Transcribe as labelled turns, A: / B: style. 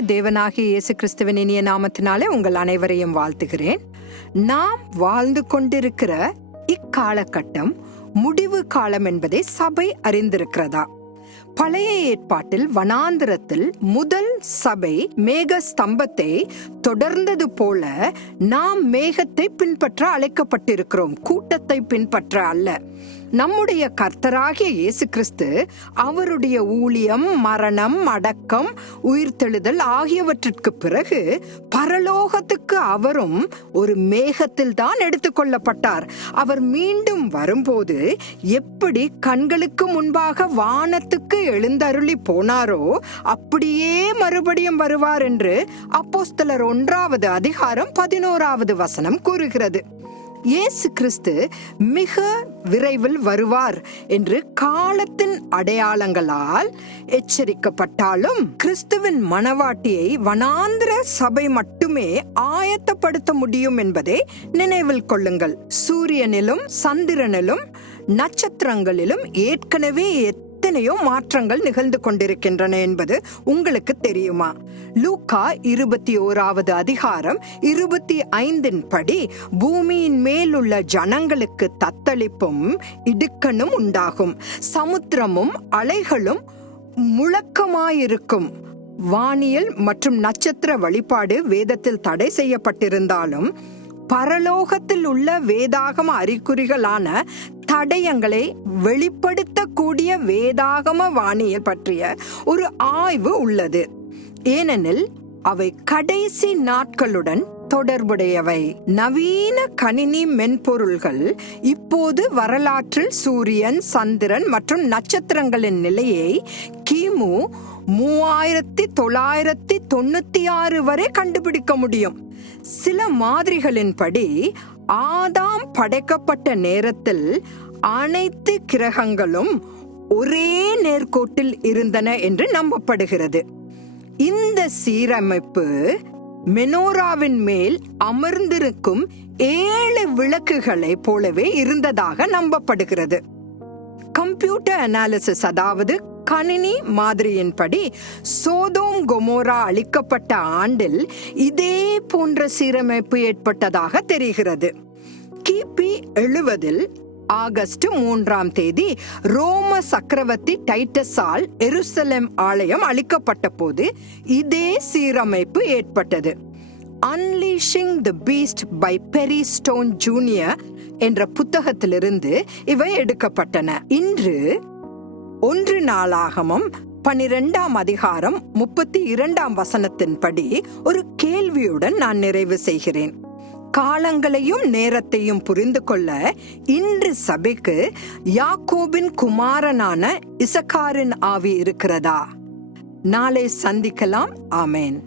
A: தேவனாகிய இயேசு கிறிஸ்துவின் இனிய நாமத்தினாலே உங்கள் அனைவரையும் வாழ்த்துகிறேன். நாம் வாழ்ந்து கொண்டிருக்கிற இக்காலகட்டம் முடிவு காலம் என்பதை சபை அறிந்திருக்கிறதா? பழைய ஏற்பாட்டில் வனாந்திரத்தில் முதல் சபை மேக ஸ்தம்பத்தை தொடர்ந்தது போல நாம் மேகத்தை பின்பற்ற அழைக்கப்பட்டிருக்கிறோம். கூட்டத்தை பின்பற்ற அல்ல. நம்முடைய கர்த்தராகிய இயேசு கிறிஸ்து அவருடைய ஊழியம் மரணம் அடக்கம் உயிர்த்தெழுதல் ஆகியவற்றிற்கு பிறகு பரலோகத்துக்கு அவரும் ஒரு மேகத்தில் தான் எடுத்துக்கொள்ளப்பட்டார் அவர் மீண்டும் வரும்போது எப்படி கண்களுக்கு முன்பாக வானத்துக்கு எழுந்தருளி போனாரோ அப்படியே மறுபடியும் வருவார் என்று அப்போஸ்தலர் ஒன்றாவது அதிகாரம் பதினோராவது வசனம் கூறுகிறது. இயேசு கிறிஸ்து மிக விரைவில் வருவார் என்று காலத்தின் அடையாளங்களால் எச்சரிக்கப்பட்டாலும் கிறிஸ்துவின் மனவாட்டியை வனாந்திர சபை மட்டுமே ஆயத்தப்படுத்த முடியும் என்பதை நினைவில் கொள்ளுங்கள். சூரியனிலும் சந்திரனிலும் நட்சத்திரங்களிலும் ஏற்கனவே எத்தனையோ மாற்றங்கள் நிகழ்ந்து கொண்டிருக்கின்றன என்பது உங்களுக்கு தெரியுமா? லூக்கா இருபத்தி ஓராவது அதிகாரம் இருபத்தி ஐந்தின் படி பூமியின் மேலுள்ள ஜனங்களுக்கு தத்தளிப்பும் இடுக்கணும் உண்டாகும். சமுத்திரமும் அலைகளும் முழக்கமாயிருக்கும். வானியல் மற்றும் நட்சத்திர வழிபாடு வேதத்தில் தடை செய்யப்பட்டிருந்தாலும் பரலோகத்தில் உள்ள வேதாகம அறிகுறிகளான தடயங்களை வெளிப்படுத்தக்கூடிய வேதாகம வானியல் பற்றிய ஒரு ஆய்வு உள்ளது. ஏனெனில் அவை கடைசி நாட்களுடன் தொடர்புடையவை. நவீன கணினி மென்பொருள்கள் இப்போது வரலாற்றில் சூரியன் சந்திரன் மற்றும் நட்சத்திரங்களின் நிலையை கிமு மூவாயிரத்தி தொள்ளாயிரத்தி தொண்ணூத்தி ஆறு வரை கண்டுபிடிக்க முடியும். சில மாதிரிகளின்படி ஆதாம் படைக்கப்பட்ட நேரத்தில் அனைத்து கிரகங்களும் ஒரே நேர்கோட்டில் இருந்தன என்று நம்பப்படுகிறது. இந்த சீரமைப்பு மெனோராவின் மேல் அமர்ந்திருக்கும் ஏழு விளக்குகளைப் போலவே இருந்ததாக நம்பப்படுகிறது. கம்ப்யூட்டர் அனாலிசிஸ் அதாவது கணினி மாதிரியின்படி சோதோம் கொமோரா அளிக்கப்பட்ட ஆண்டில் இதே போன்ற சீரமைப்பு ஏற்பட்டதாக தெரிகிறது. கிபி எழுவதில் ஆகஸ்ட் மூன்றாம் தேதி ரோம சக்கரவர்த்தி டைட்டஸால் எருசலேம் ஆலயம் அளிக்கப்பட்ட போது இதே சீரமைப்பு ஏற்பட்டது. Unleashing the beast by Perry Stone junior என்ற புத்தகத்திலிருந்து இவை எடுக்கப்பட்டன. இன்று ஒன்று நாளாகமும் பனிரெண்டாம் அதிகாரம் முப்பத்தி இரண்டாம் வசனத்தின்படி ஒரு கேள்வியுடன் நான் நிறைவு செய்கிறேன். காலங்களையும் நேரத்தையும் புரிந்து கொள்ள இன்று சபைக்கு யாக்கோபின் குமாரனான இசக்காரின் ஆவி இருக்கிறதா? நாளை சந்திக்கலாம். ஆமேன்.